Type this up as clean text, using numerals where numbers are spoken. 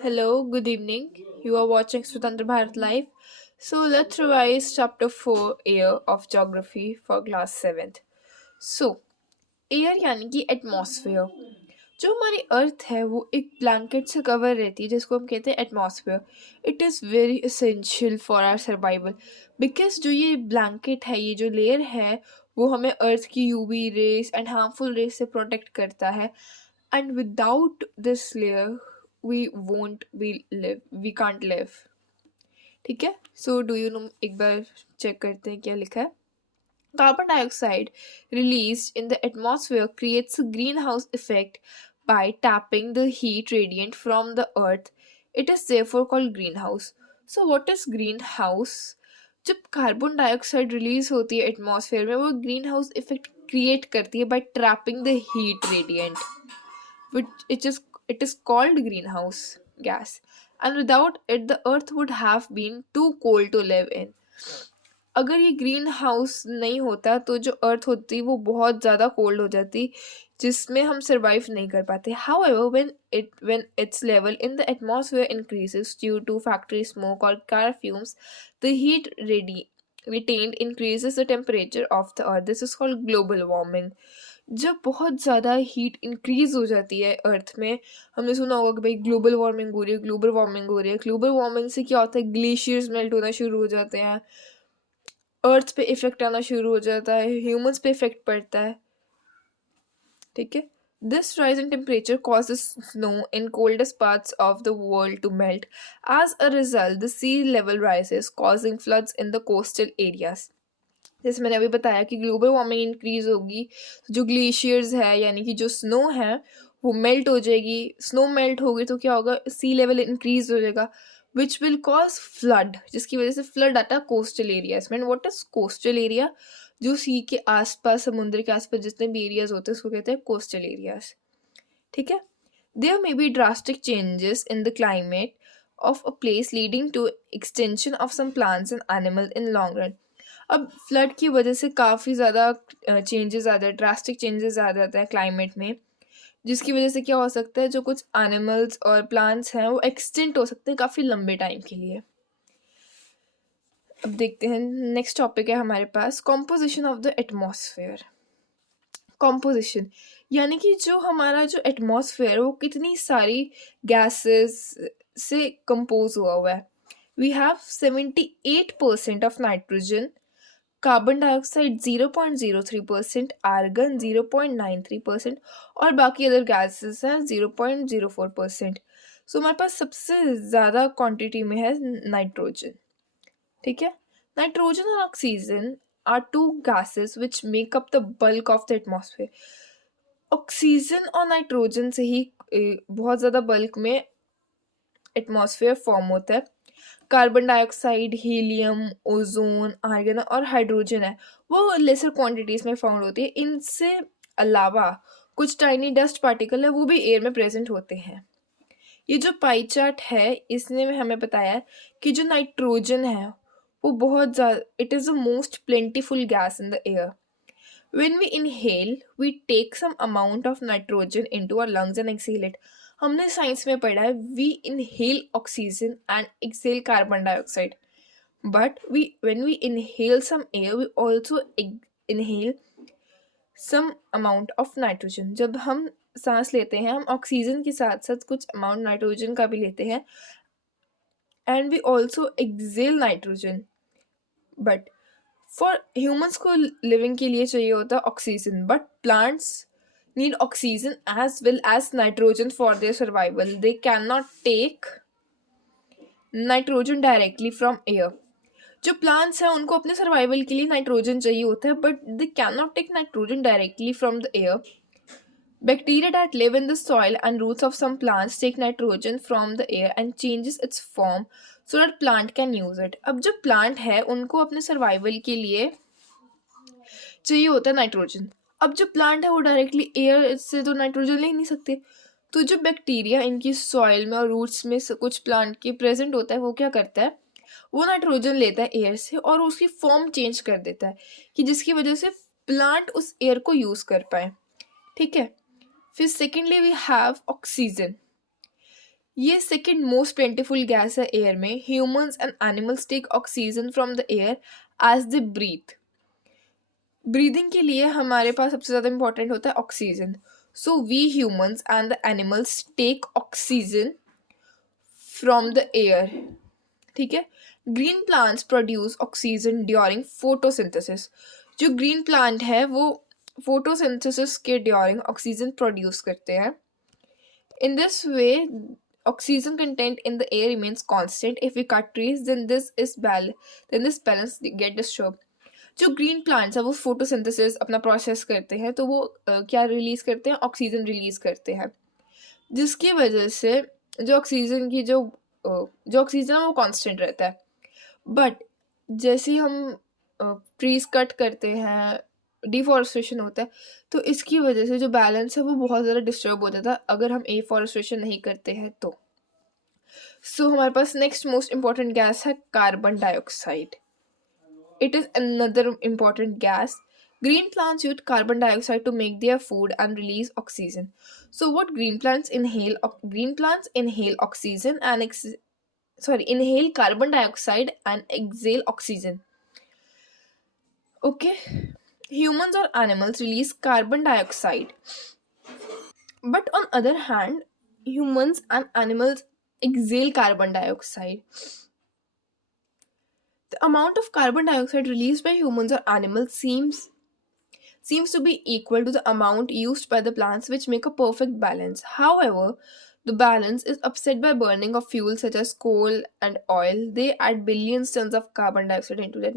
Hello, good evening. You are watching Swatantra Bharat Live. So let's revise chapter 4 air of geography for class 7th. So, air यानी कि atmosphere. जो हमारी अर्थ है वो एक blanket से कवर रहती है जिसको हम कहते हैं atmosphere. It is very essential for our survival because जो ये ब्लैंकेट है, ये जो लेयर है, वो हमें अर्थ की UV rays and harmful rays से प्रोटेक्ट करता है। And without this layer we won't be live we can't live. ठीक है, सो डू यू नो, एक बार चेक करते हैं क्या लिखा है। Carbon dioxide released in the atmosphere creates a greenhouse effect by tapping the heat radiant from the earth. It is therefore called greenhouse. So what is greenhouse? जब carbon dioxide release होती है atmosphere में, वो green house effect create करती है by trapping the heat radiant, which it is called greenhouse gas, and without it the earth would have been too cold to live in. अगर ये green house नहीं होता तो जो अर्थ होती वो बहुत ज़्यादा कोल्ड हो जाती, जिसमें हम सरवाइव नहीं कर पाते। However when its level in the atmosphere increases due to factory smoke or car fumes, the heat retained increases the temperature of the earth. This is called global warming. जब बहुत ज़्यादा हीट इंक्रीज हो जाती है अर्थ में, हमने सुना होगा कि भाई ग्लोबल वार्मिंग हो रही है, ग्लोबल वार्मिंग हो रही है। ग्लोबल वार्मिंग से क्या होता है, ग्लेशियर्स मेल्ट होना शुरू हो जाते हैं, अर्थ पे इफेक्ट आना शुरू हो जाता है, ह्यूमंस पे इफेक्ट पड़ता है। ठीक है, this rise in temperature causes snow in coldest parts of the world to melt. As a result, the sea level rises, causing floods in the coastal areas. जैसे मैंने अभी बताया कि ग्लोबल वार्मिंग इंक्रीज होगी तो जो ग्लेशियर्स है यानी कि जो स्नो है वो मेल्ट हो जाएगी। स्नो मेल्ट होगी तो क्या होगा, सी लेवल इंक्रीज हो जाएगा, विच विल कॉज फ्लड, जिसकी वजह से फ्लड आता है कोस्टल एरियाज में। What is coastal area? जो सी के आसपास, समुद्र के आसपास जितने भी एरियाज होते हैं उसको कहते हैं कोस्टल एरियाज। ठीक है, there may be drastic changes in the climate of a place leading to extinction of some plants and animals in long run. अब फ्लड की वजह से काफ़ी ज़्यादा चेंजेस आ जाते हैं, ड्रास्टिक चेंजेस आ जाते हैं क्लाइमेट में, जिसकी वजह से क्या हो सकता है, जो कुछ एनिमल्स और प्लांट्स हैं वो एक्सटिंक्ट हो सकते हैं काफ़ी लंबे टाइम के लिए। अब देखते हैं, नेक्स्ट टॉपिक है हमारे पास composition of the atmosphere. Composition यानी कि जो हमारा जो एटमॉस्फेयर है वो कितनी सारी गैसेस से कंपोज हुआ है। We have 78% of nitrogen, carbon dioxide 0.03%, argon 0.93% और बाकी अदर गैसेस हैं 0.04%। सो हमारे पास सबसे ज़्यादा क्वांटिटी में है नाइट्रोजन। ठीक है, नाइट्रोजन और oxygen are two gases which make up the bulk of the atmosphere. Oxygen और नाइट्रोजन से ही बहुत ज़्यादा बल्क में एटमॉस्फेयर फॉर्म होता है। Carbon dioxide, helium, ozone, argon और हाइड्रोजन है वो लेसर क्वांटिटीज में फाउंड होती है। इनसे अलावा कुछ टाइनी डस्ट पार्टिकल है वो भी एयर में प्रेजेंट होते हैं। ये जो पाई चार्ट है इसने में हमें बताया है कि जो नाइट्रोजन है वो बहुत ज़्यादा, it is the most plentiful gas in the air. When we inhale, we take some amount of nitrogen into our lungs and exhale it. हमने साइंस में पढ़ा है we inhale oxygen and exhale carbon dioxide. But when we inhale some air, we also inhale some amount of nitrogen. जब हम सांस लेते हैं हम ऑक्सीजन के साथ साथ कुछ अमाउंट नाइट्रोजन का भी लेते हैं, and we also exhale nitrogen. But for humans को लिविंग के लिए चाहिए होता है oxygen, but plants need oxygen as well as nitrogen for their survival. They can not take nitrogen directly from air. जो प्लांट्स हैं उनको अपने सर्वाइवल के लिए नाइट्रोजन चाहिए होता है, but they can not take nitrogen directly from the air. Bacteria that live in the soil and roots of some plants take nitrogen from the air and changes its form so that plant can use it. अब जो plant है उनको अपने survival के लिए चाहिए होता है नाइट्रोजन। अब जो प्लांट है वो डायरेक्टली एयर से तो नाइट्रोजन ले ही नहीं सकते, तो जो बैक्टीरिया इनकी सॉइल में और रूट्स में कुछ प्लांट के प्रेजेंट होता है वो क्या करता है, वो नाइट्रोजन लेता है एयर से और उसकी फॉर्म चेंज कर देता है कि जिसकी वजह से प्लांट उस एयर को यूज कर पाए। ठीक है, फिर सेकेंडली वी हैव ऑक्सीजन। ये सेकंड मोस्ट प्लेंटिफुल गैस है एयर में. Humans and animals take oxygen from the air as they breathe. Breathing के लिए हमारे पास सबसे ज़्यादा इंपॉर्टेंट होता है oxygen. So we humans and the animals take oxygen from the air. ठीक है. Green plants produce oxygen during photosynthesis. जो ग्रीन प्लांट है वो फोटोसिंथेसिस के ड्यूरिंग ऑक्सीजन प्रोड्यूस करते हैं. In this way, oxygen content in the air remains constant. If we cut trees, then this balance get disturbed. जो green plants है वो photosynthesis अपना प्रोसेस करते हैं, तो वो क्या रिलीज करते हैं, ऑक्सीजन रिलीज करते हैं, जिसकी वजह से जो ऑक्सीजन की जो ऑक्सीजन है वो कांस्टेंट रहता है. बट जैसे हम ट्रीज कट करते हैं, डिफॉरेस्टेशन होता है, तो इसकी वजह से जो बैलेंस है वो बहुत ज़्यादा डिस्टर्ब हो जाता है अगर हम एफॉरेस्टेशन नहीं करते हैं तो. सो हमारे पास नेक्स्ट मोस्ट इंपॉर्टेंट गैस है carbon dioxide. It is another important gas. Green plants use carbon dioxide to make their food and release oxygen. So what green plants inhale? Green plants inhale oxygen and inhale carbon dioxide and exhale oxygen. Okay. Humans or animals release carbon dioxide, but on other hand, humans and animals exhale carbon dioxide. The amount of carbon dioxide released by humans or animals seems to be equal to the amount used by the plants, which make a perfect balance. However, the balance is upset by burning of fuels such as coal and oil. They add billions tons of carbon dioxide into the